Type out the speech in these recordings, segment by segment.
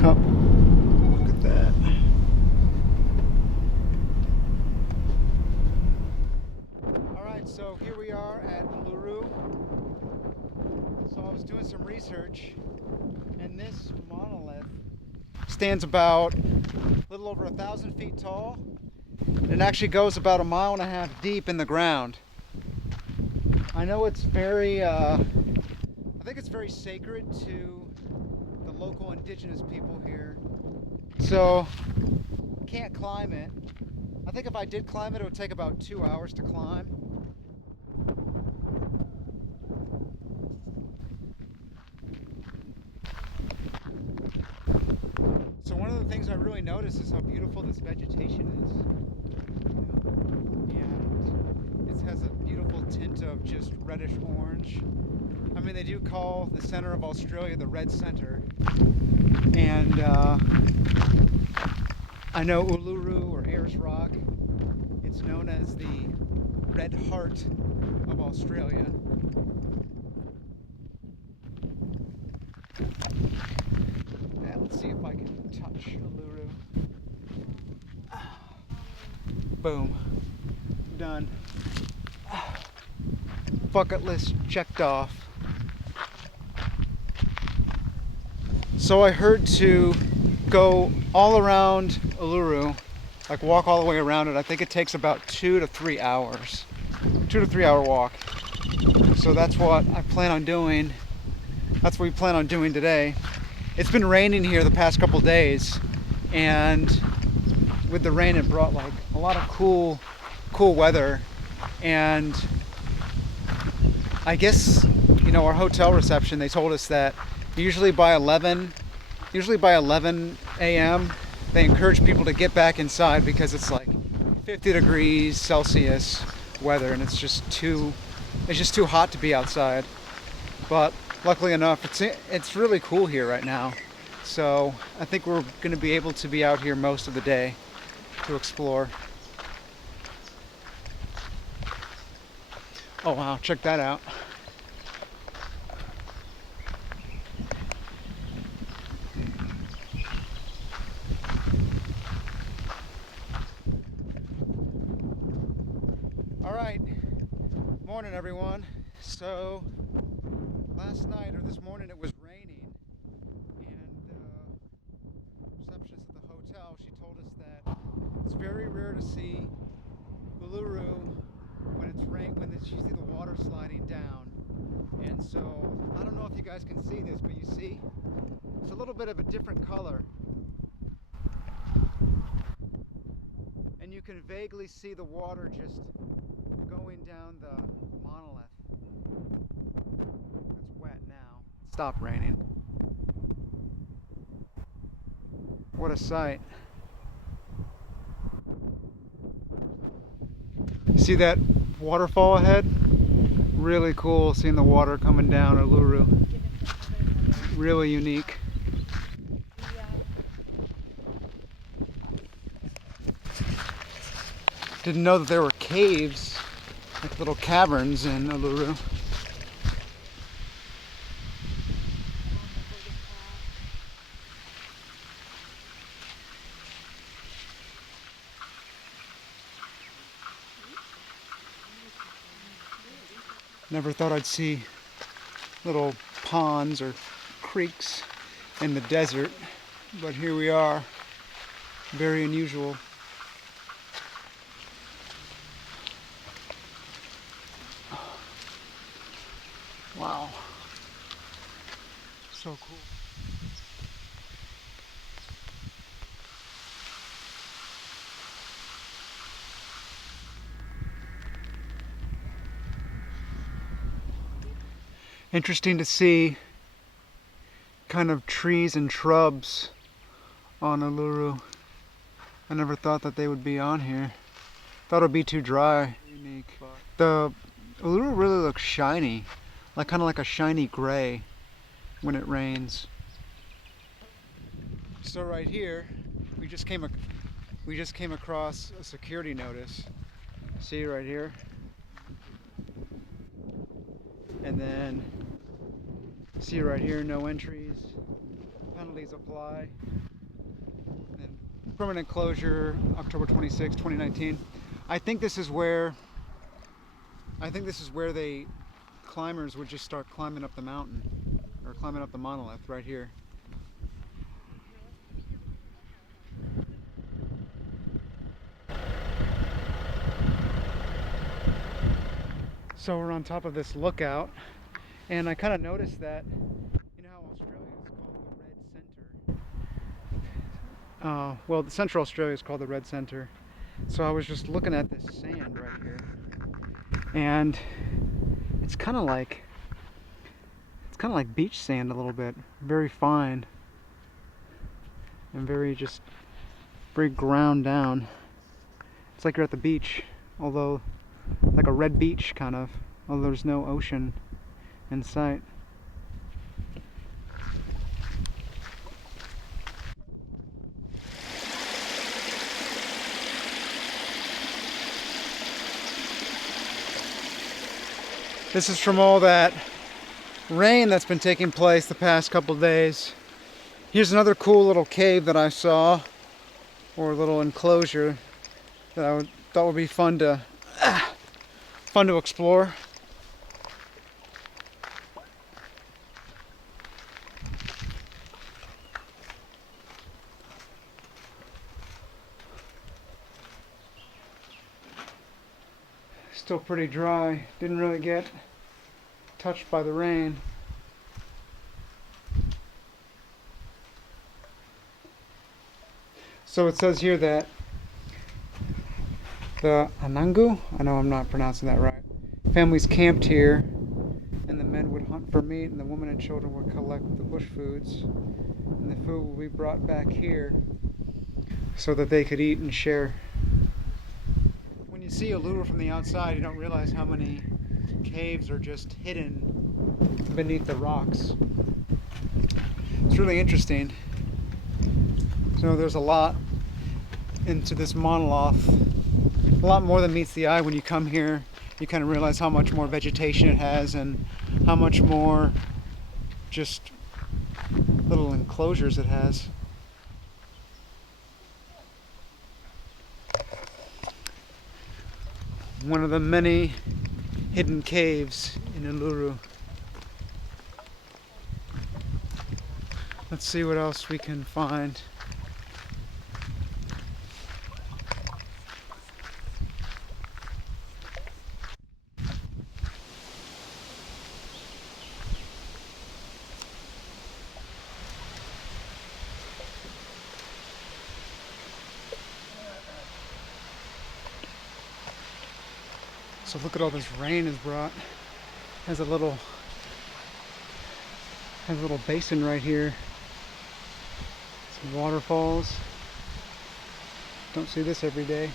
cup. Look at that. Alright, so here we are at Uluru. So I was doing some research, and this monolith stands about a little over 1,000 feet tall. It actually goes about 1.5 miles deep in the ground. I know it's very, I think it's very sacred to the local indigenous people here. So, can't climb it. I think if I did climb it, it would take about 2 hours to climb. So one of the things I really noticed is how beautiful this vegetation is. And it has a beautiful tint of just reddish orange. I mean, they do call the center of Australia the Red Center. And I know Uluru, or Ayers Rock, it's known as the Red Heart of Australia. Yeah, let's see if I can touch Uluru. Boom. Done. Bucket list checked off. So I heard to go all around Uluru, like walk all the way around it. I think it takes about 2 to 3 hours. 2 to 3 hour walk. So that's what I plan on doing. That's what we plan on doing today. It's been raining here the past couple days, and with the rain it brought like a lot of cool weather. And I guess, you know, our hotel reception, they told us that usually by 11 a.m. they encourage people to get back inside because it's like 50 degrees Celsius weather, and it's just too hot to be outside. But luckily enough, it's really cool here right now. So I think we're going to be able to be out here most of the day to explore. Oh wow, check that out. All right, morning everyone. So last night, or this morning, it was raining, and receptionist at the hotel, she told us that it's very rare to see Uluru when it's rain, when you see the water sliding down. And so I don't know if you guys can see this, but you see it's a little bit of a different color, and you can vaguely see the water just going down the monolith. It's wet now. It stopped raining. What a sight. See that waterfall ahead? Really cool seeing the water coming down Uluru. Really unique. Didn't know that there were caves, like little caverns in Uluru. Never thought I'd see little ponds or creeks in the desert, but here we are. Very unusual. Wow. So cool. Interesting to see kind of trees and shrubs on Uluru. I never thought that they would be on here. Thought it would be too dry. Unique. The Uluru really looks shiny, like kind of like a shiny gray when it rains. So right here, we just came across a security notice. See right here? And then see right here, no entries, penalties apply. And permanent closure, October 26, 2019. I think this is where they climbers would just start climbing up the mountain or climbing up the monolith right here. So we're on top of this lookout, and I kind of noticed that, you know how Australia is called the Red Center? Well, the Central Australia is called the Red Center. So I was just looking at this sand right here, and it's kind of like beach sand a little bit, very fine and very ground down. It's like you're at the beach, although like a red beach kind of, although there's no ocean in sight. This is from all that rain that's been taking place the past couple days. Here's another cool little cave that I saw, or a little enclosure that I thought would be fun to explore. Still pretty dry. Didn't really get touched by the rain. So it says here that the Anangu, I know I'm not pronouncing that right, families camped here, and the men would hunt for meat, and the women and children would collect the bush foods, and the food would be brought back here so that they could eat and share. When you see Uluru from the outside, you don't realize how many caves are just hidden beneath the rocks. It's really interesting. So there's a lot into this monolith, a lot more than meets the eye. When you come here, you kind of realize how much more vegetation it has and how much more just little enclosures it has. One of the many hidden caves in Uluru. Let's see what else we can find. So look at all this rain has brought. Has a little basin right here. Some waterfalls. Don't see this every day.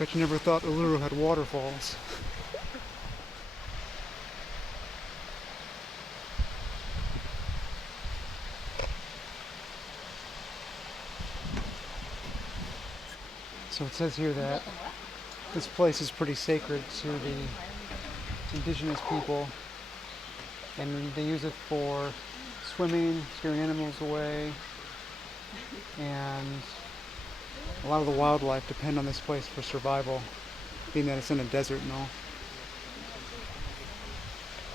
Bet you never thought Uluru had waterfalls. So it says here that this place is pretty sacred to the indigenous people, and they use it for swimming, scaring animals away, and a lot of the wildlife depend on this place for survival, being that it's in a desert and all.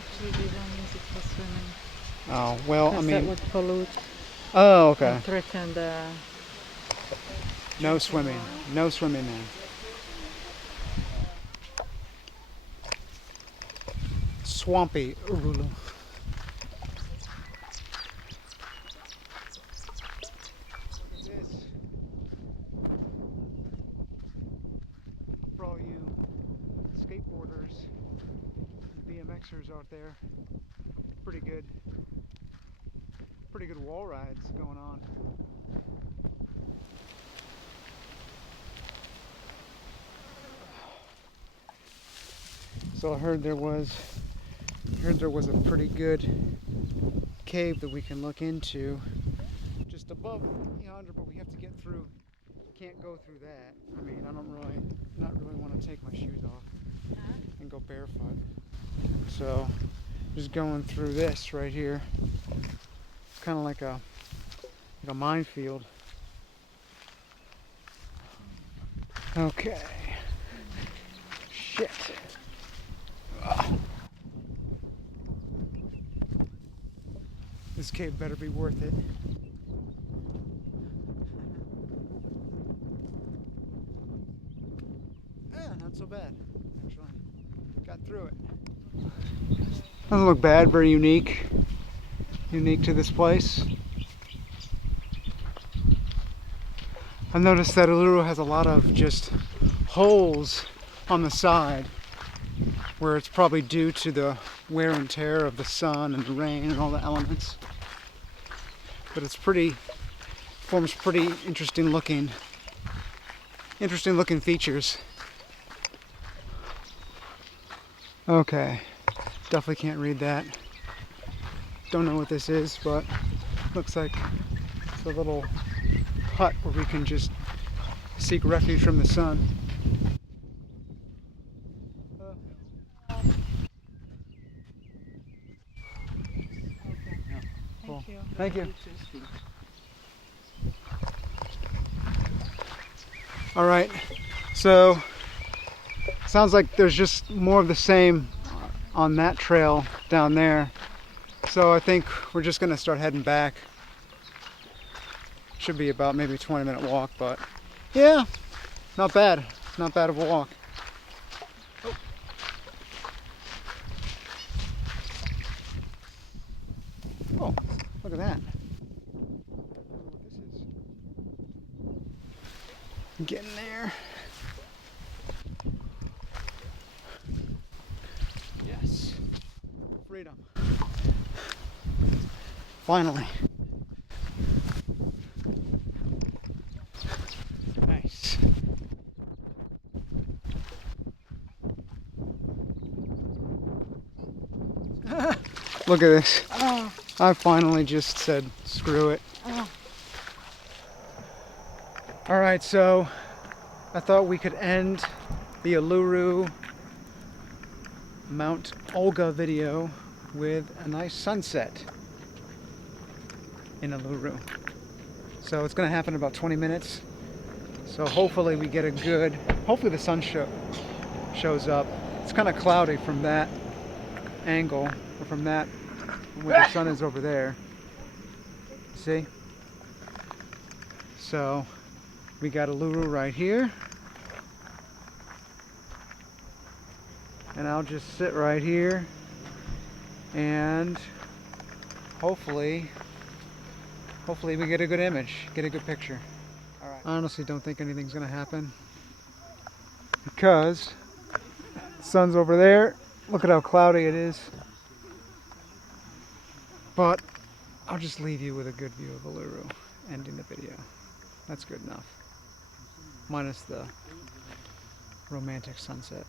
Actually, they don't use it for swimming. Oh, well, I mean... that would pollute. Oh, okay. And threaten the... No swimming. No swimming then. Swampy Uluru. For all you skateboarders and BMXers out there, pretty good wall rides going on. So I heard there was a pretty good cave that we can look into just above yonder, but we have to get through. Can't go through that. I mean, not really want to take my shoes off and go barefoot. So just going through this right here, kind of like a minefield. Okay. Shit. Ugh. This cave better be worth it. Not so bad, actually. Got through it. Doesn't look bad, very unique. Unique to this place. I've noticed that Uluru has a lot of just holes on the side where it's probably due to the wear and tear of the sun and the rain and all the elements. But it's forms pretty interesting looking features. Okay, definitely can't read that. Don't know what this is, but looks like it's a little hut where we can just seek refuge from the sun. Cool. Thank you. Thank you. All right, so sounds like there's just more of the same on that trail down there. So I think we're just gonna start heading back. Should be about maybe a 20-minute walk, but yeah, not bad. Not bad of a walk. Oh, look at that. I don't know what this is. Getting there. Yes. Freedom. Finally. Nice. Look at this. Oh. I finally just said screw it. Oh. Alright, so I thought we could end the Uluru Mount Olga video with a nice sunset in Uluru. So it's going to happen in about 20 minutes. So hopefully we get a good, hopefully the sun shows up. It's kind of cloudy from that angle, or from that, where the sun is over there. See? So we got Uluru right here. And I'll just sit right here and hopefully we get a good image, get a good picture. All right. I honestly don't think anything's gonna happen because the sun's over there. Look at how cloudy it is. But I'll just leave you with a good view of Uluru ending the video. That's good enough. Minus the romantic sunset.